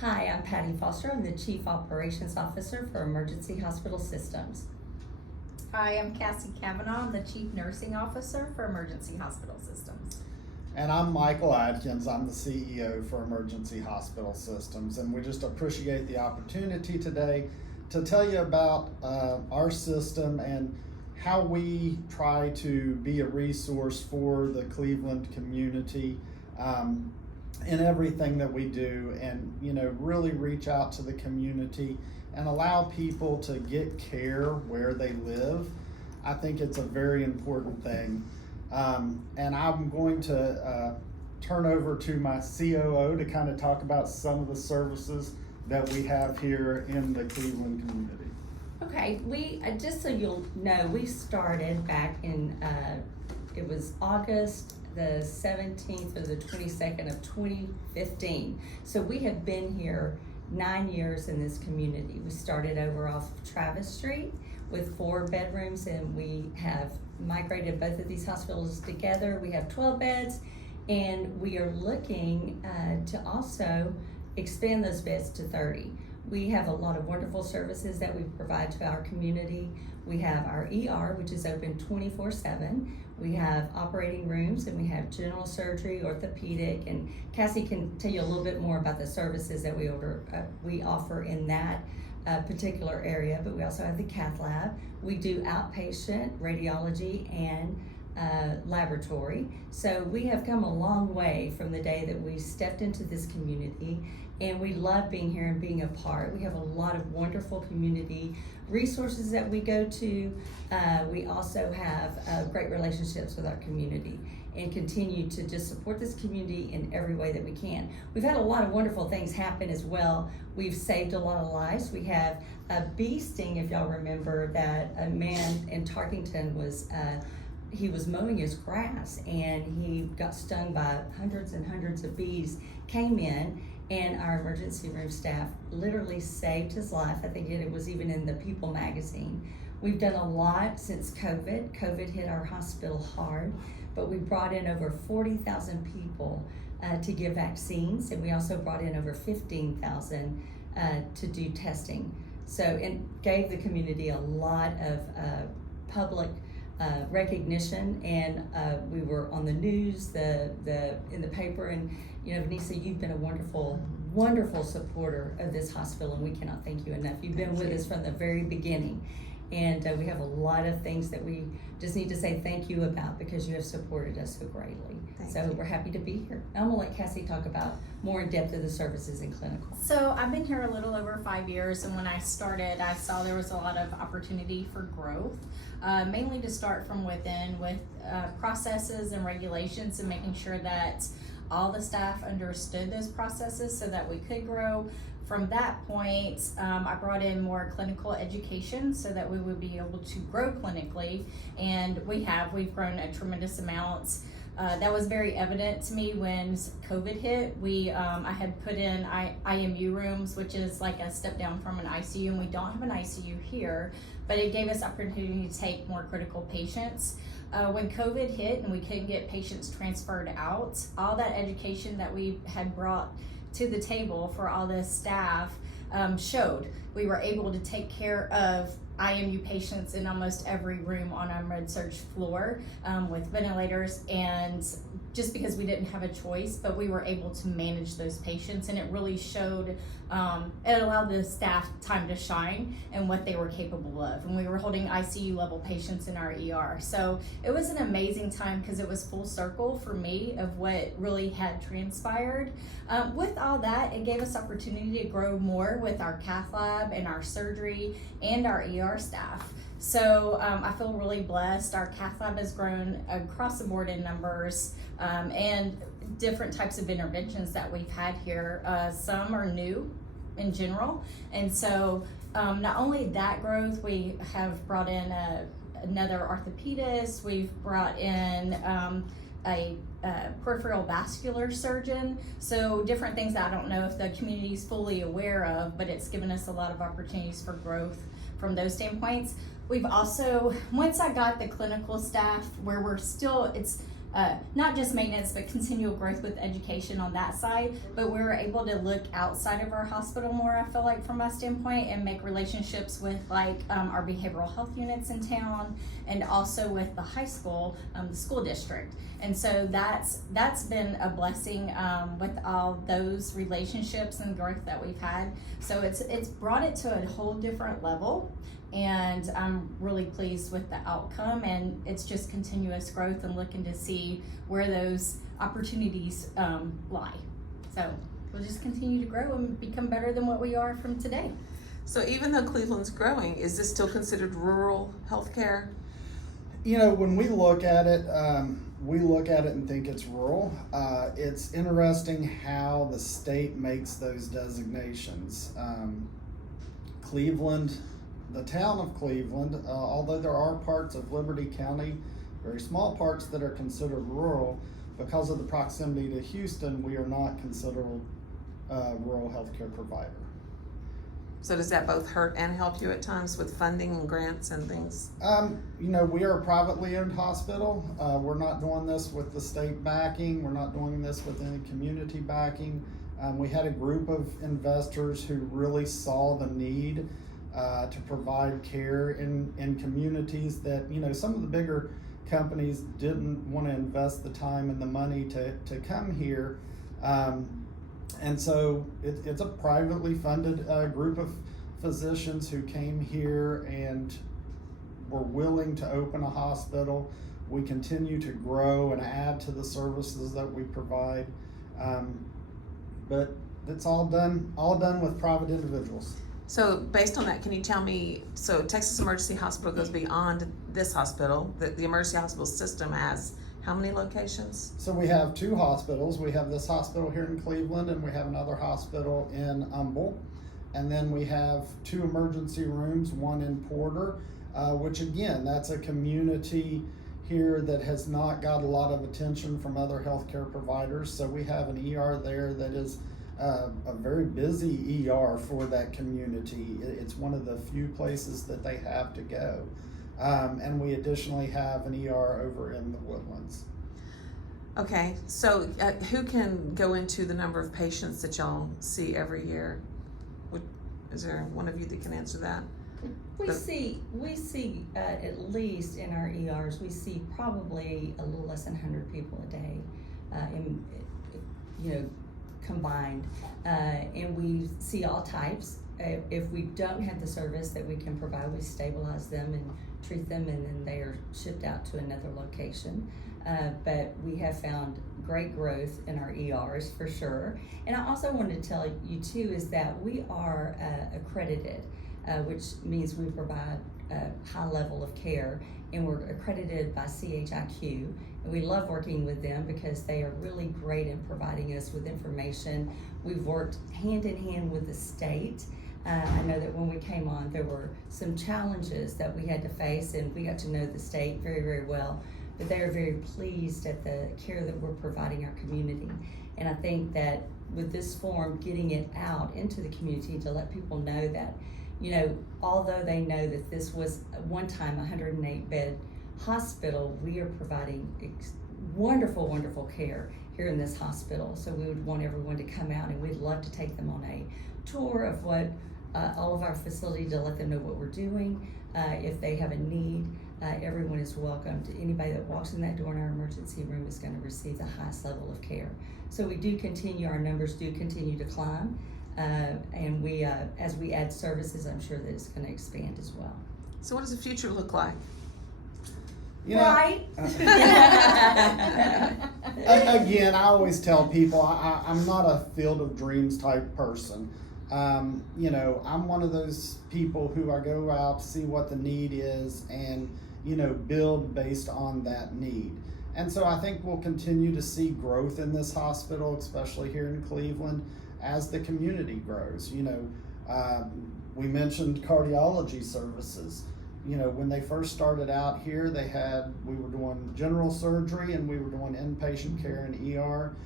Hi, I'm Patti Foster. I'm the Chief Operations Officer for Emergency Hospital Systems. Hi, I'm Cassie Kavanaugh. I'm the Chief Nursing Officer for Emergency Hospital Systems. And I'm Michael Adkins. I'm the CEO for Emergency Hospital Systems, and we just appreciate the opportunity today to tell you about our system and how we try to be a resource for the Cleveland community in everything that we do, and really reach out to the community and allow people to get care where they live. I think it's a very important thing. And I'm going to turn over to my COO to kind of talk about some of the services that we have here in the Cleveland community. Okay, we just so you'll know, we started back in it was August the 17th or the 22nd of 2015. So we have been here 9 years in this community. We started over off Travis Street with 4 bedrooms, and we have migrated both of these hospitals together. We have 12 beds, and we are looking to also expand those beds to 30. We have a lot of wonderful services that we provide to our community. We have our ER, which is open 24/7. We have operating rooms, and we have general surgery, orthopedic, and Cassie can tell you a little bit more about the services that we offer in that particular area. But we also have the cath lab. We do outpatient radiology and laboratory. So we have come a long way from the day that we stepped into this community, and we love being here and being a part. We have a lot of wonderful community resources that we go to. We also have great relationships with our community and continue to just support this community in every way that we can. We've had a lot of wonderful things happen as well. We've saved a lot of lives. We have a bee sting, if y'all remember, that a man in Tarkington was he was mowing his grass and he got stung by hundreds and hundreds of bees, came in, and our emergency room staff literally saved his life. I think it was even in the People magazine. We've done a lot since COVID. COVID hit our hospital hard, but we brought in over 40,000 people to give vaccines, and we also brought in over 15,000 to do testing. So, and gave the community a lot of public recognition, and we were on the news, in the paper, and Vanessa, you've been a wonderful supporter of this hospital, and we cannot thank you enough. You've been with us from the very beginning, and we have a lot of things that we just need to say thank you about because you have supported us so greatly. We're happy to be here. I'm gonna let Cassie talk about more in depth of the services in clinical. So I've been here a little over 5 years, and when I started, I saw there was a lot of opportunity for growth, mainly to start from within with processes and regulations and making sure that all the staff understood those processes so that we could grow. From that point, I brought in more clinical education so that we would be able to grow clinically, and we've grown a tremendous amount. That was very evident to me when COVID hit. I had put in IMU rooms, which is like a step down from an ICU, and we don't have an ICU here, but it gave us opportunity to take more critical patients. When COVID hit and we couldn't get patients transferred out, all that education that we had brought to the table for all the staff showed. We were able to take care of IMU patients in almost every room on our med-surg floor with ventilators, and just because we didn't have a choice, but we were able to manage those patients, and it really showed, it allowed the staff time to shine and what they were capable of. And we were holding ICU level patients in our ER. So it was an amazing time because it was full circle for me of what really had transpired. With all that, it gave us opportunity to grow more with our cath lab and our surgery and our ER staff. So I feel really blessed. Our cath lab has grown across the board in numbers and different types of interventions that we've had here. Some are new in general, and so not only that growth, we have brought in another orthopedist. We've brought in a peripheral vascular surgeon. So different things that I don't know if the community is fully aware of, but it's given us a lot of opportunities for growth from those standpoints. We've also, once I got the clinical staff where we're still, it's not just maintenance, but continual growth with education on that side. But we were able to look outside of our hospital more, I feel like, from my standpoint, and make relationships with like our behavioral health units in town, and also with the high school, the school district. And so that's been a blessing with all those relationships and growth that we've had. So it's brought it to a whole different level. And I'm really pleased with the outcome, and it's just continuous growth and looking to see where those opportunities lie. So we'll just continue to grow and become better than what we are from today. So even though Cleveland's growing, is this still considered rural healthcare? You know, when we look at it and think it's rural. It's interesting how the state makes those designations. Cleveland, the town of Cleveland, although there are parts of Liberty County, very small parts that are considered rural, because of the proximity to Houston, we are not considered a rural healthcare provider. So does that both hurt and help you at times with funding and grants and things? You know, we are a privately owned hospital. We're not doing this with the state backing. We're not doing this with any community backing. We had a group of investors who really saw the need to provide care in communities that, you know, some of the bigger companies didn't want to invest the time and the money to come here. And so it's a privately funded group of physicians who came here and were willing to open a hospital. We continue to grow and add to the services that we provide. But it's all done with private individuals. So based on that, can you tell me, so Texas Emergency Hospital goes beyond this hospital, the emergency hospital system has how many locations? So we have two hospitals. We have this hospital here in Cleveland, and we have another hospital in Humble. And then we have two emergency rooms, one in Porter, which again, that's a community here that has not got a lot of attention from other healthcare providers. So we have an ER there that is a very busy ER for that community. It's one of the few places that they have to go. And we additionally have an ER over in the Woodlands. Okay, so who can go into the number of patients that y'all see every year? Is there one of you that can answer that? We see at least in our ERs, we see probably a little less than 100 people a day, combined, and we see all types. If we don't have the service that we can provide, we stabilize them and treat them, and then they are shipped out to another location. But we have found great growth in our ERs for sure. And I also wanted to tell you too is that we are accredited, which means we provide a high level of care, and we're accredited by CHIQ. And we love working with them because they are really great in providing us with information. We've worked hand in hand with the state. I know that when we came on, there were some challenges that we had to face, and we got to know the state very, very well. But they are very pleased at the care that we're providing our community. And I think that with this forum, getting it out into the community to let people know that, you know, although they know that this was one time a 108-bed hospital, we are providing wonderful, wonderful care here in this hospital. So we would want everyone to come out, and we'd love to take them on a tour of what all of our facility, to let them know what we're doing. If they have a need, everyone is welcome. Anybody that walks in that door in our emergency room is going to receive the highest level of care. So we do continue, our numbers do continue to climb, and we, as we add services, I'm sure that it's going to expand as well. So what does the future look like? You know, Right. Again, I always tell people I'm not a field of dreams type person. You know, I'm one of those people who I go out, see what the need is, and, you know, build based on that need. And so I think we'll continue to see growth in this hospital, especially here in Cleveland, as the community grows. You know, we mentioned cardiology services. You know, when they first started out here, we were doing general surgery and we were doing inpatient care in ER.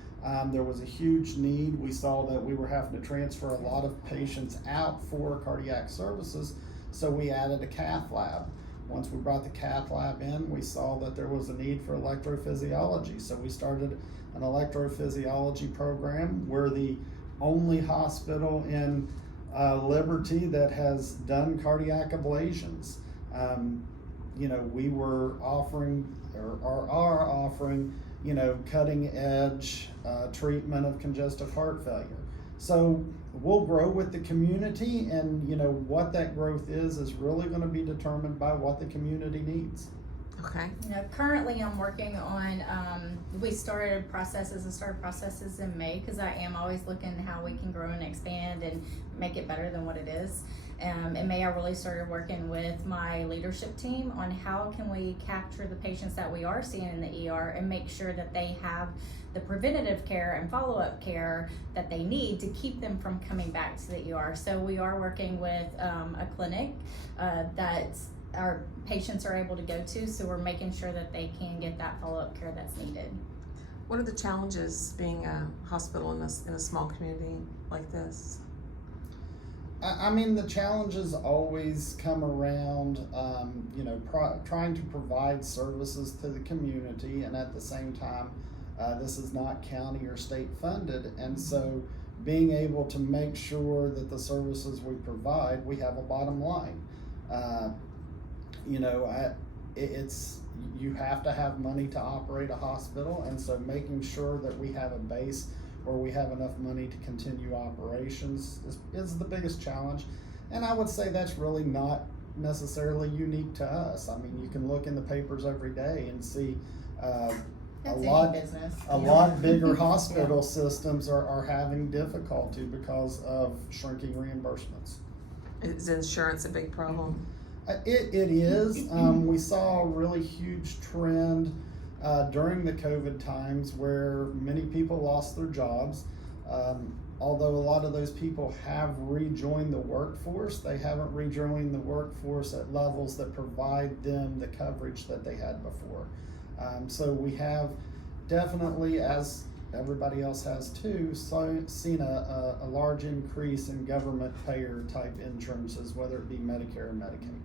There was a huge need. We saw that we were having to transfer a lot of patients out for cardiac services, so we added a cath lab. once we brought the cath lab in, we saw that there was a need for electrophysiology. So we started an electrophysiology program. We're the only hospital in Liberty that has done cardiac ablations. We were offering or are offering, cutting edge treatment of congestive heart failure. So we'll grow with the community, and what that growth is really going to be determined by what the community needs. Okay. Currently I'm working on, we started processes in May, because I am always looking how we can grow and expand and make it better than what it is. In May, I really started working with my leadership team on how can we capture the patients that we are seeing in the ER and make sure that they have the preventative care and follow-up care that they need to keep them from coming back to the ER. So we are working with a clinic that our patients are able to go to, so we're making sure that they can get that follow-up care that's needed. What are the challenges being a hospital in a small community like this? The challenges always come around, trying to provide services to the community, and at the same time, this is not county or state funded, and so being able to make sure that the services we provide, we have a bottom line. You have to have money to operate a hospital, and so making sure that we have a base where we have enough money to continue operations is the biggest challenge. And I would say that's really not necessarily unique to us. You can look in the papers every day and see a lot bigger hospital systems are having difficulty because of shrinking reimbursements. Is insurance a big problem? It is. We saw a really huge trend during the COVID times where many people lost their jobs. Although a lot of those people have rejoined the workforce, they haven't rejoined the workforce at levels that provide them the coverage that they had before. So we have definitely, as everybody else has too, seen a large increase in government payer type insurances, whether it be Medicare or Medicaid.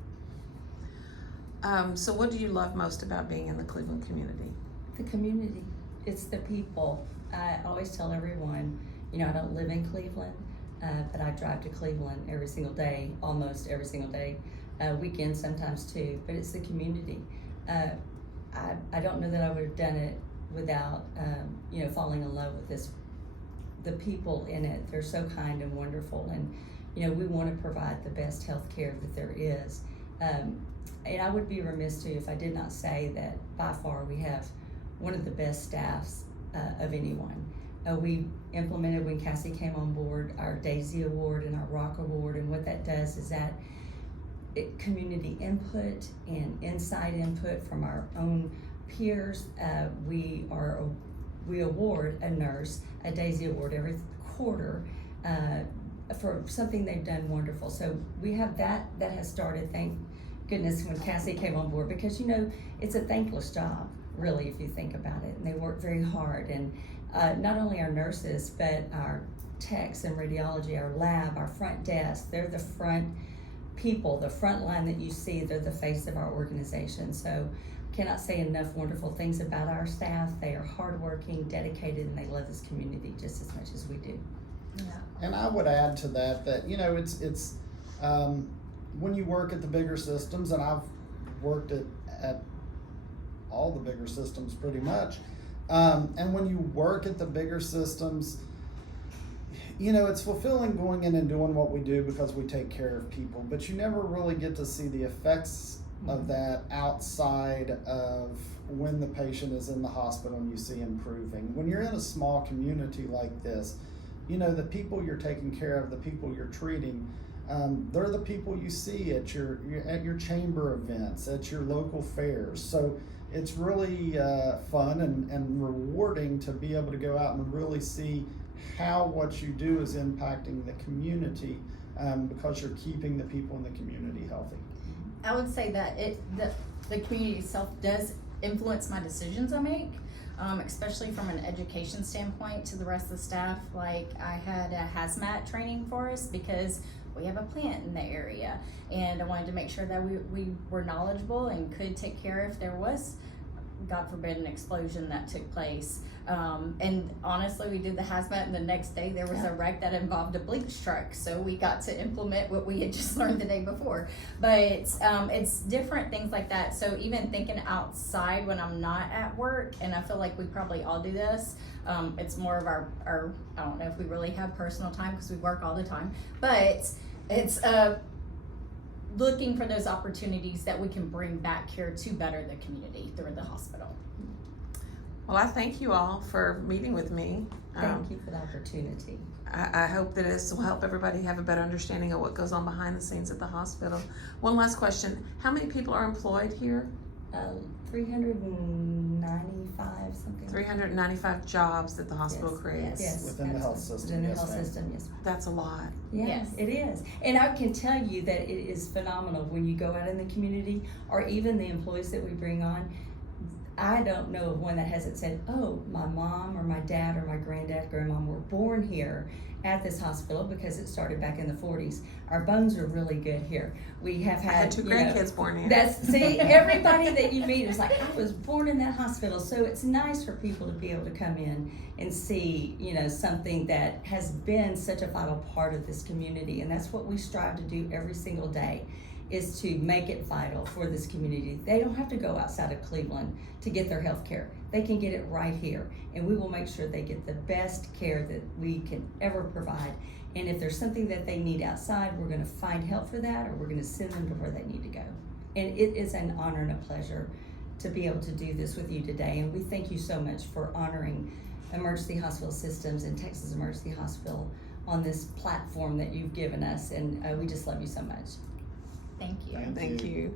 So what do you love most about being in the Cleveland community? The community. It's the people. I always tell everyone, I don't live in Cleveland, but I drive to Cleveland every single day, almost every single day, weekends sometimes too, but it's the community. I don't know that I would have done it without, falling in love with the people in it. They're so kind and wonderful, and, we want to provide the best health care that there is. And I would be remiss too if I did not say that by far we have one of the best staffs of anyone. We implemented, when Cassie came on board, our Daisy Award and our Rock Award, and what that does is that community input and inside input from our own peers. We award a nurse a Daisy Award every quarter for something they've done wonderful. So we have that has started, thank goodness, when Cassie came on board, because it's a thankless job, really, if you think about it, and they work very hard. And not only our nurses, but our techs and radiology, our lab, our front desk, they're the front people, the front line that you see. They're the face of our organization. So cannot say enough wonderful things about our staff. They are hardworking, dedicated, and they love this community just as much as we do. Yeah. And I would add to that it's when you work at the bigger systems, and I've worked at all the bigger systems pretty much, and when you work at the bigger systems, it's fulfilling going in and doing what we do because we take care of people, but you never really get to see the effects of that outside of when the patient is in the hospital and you see improving. When you're in a small community like this, the people you're taking care of, the people you're treating, they're the people you see at your chamber events, at your local fairs. So it's really fun and rewarding to be able to go out and really see how what you do is impacting the community, because you're keeping the people in the community healthy. I would say that the community itself does influence my decisions I make. especially from an education standpoint to the rest of the staff. Like I had a hazmat training for us because we have a plant in the area, and I wanted to make sure that we were knowledgeable and could take care if there was, God forbid, an explosion that took place. And honestly, we did the hazmat, and the next day there was a wreck that involved a bleach truck. So we got to implement what we had just learned the day before. But it's different things like that. So even thinking outside when I'm not at work, and I feel like we probably all do this, it's more of our I don't know if we really have personal time because we work all the time, but it's looking for those opportunities that we can bring back here to better the community through the hospital. Well, I thank you all for meeting with me. Thank you for the opportunity. I hope that this will help everybody have a better understanding of what goes on behind the scenes at the hospital. One last question. How many people are employed here? 395 something. 395 jobs that the hospital creates. Yes. Within the health system. Within the yes, health ma'am. system, yes. That's a lot. Yes, Yes. it is. And I can tell you that it is phenomenal when you go out in the community, or even the employees that we bring on. I don't know of one that hasn't said, oh, my mom or my dad or my granddad, grandmom were born here at this hospital because it started back in the 40s. Our bones are really good here. We have I had had two grandkids born here. See, everybody that you meet is like, I was born in that hospital. So it's nice for people to be able to come in and see, something that has been such a vital part of this community. And that's what we strive to do every single day, is to make it vital for this community. They don't have to go outside of Cleveland to get their health care. They can get it right here, and we will make sure they get the best care that we can ever provide. And if there's something that they need outside, we're gonna find help for that, or we're gonna send them to where they need to go. And it is an honor and a pleasure to be able to do this with you today, and we thank you so much for honoring Emergency Hospital Systems and Texas Emergency Hospital on this platform that you've given us, and we just love you so much. Thank you. Thank you.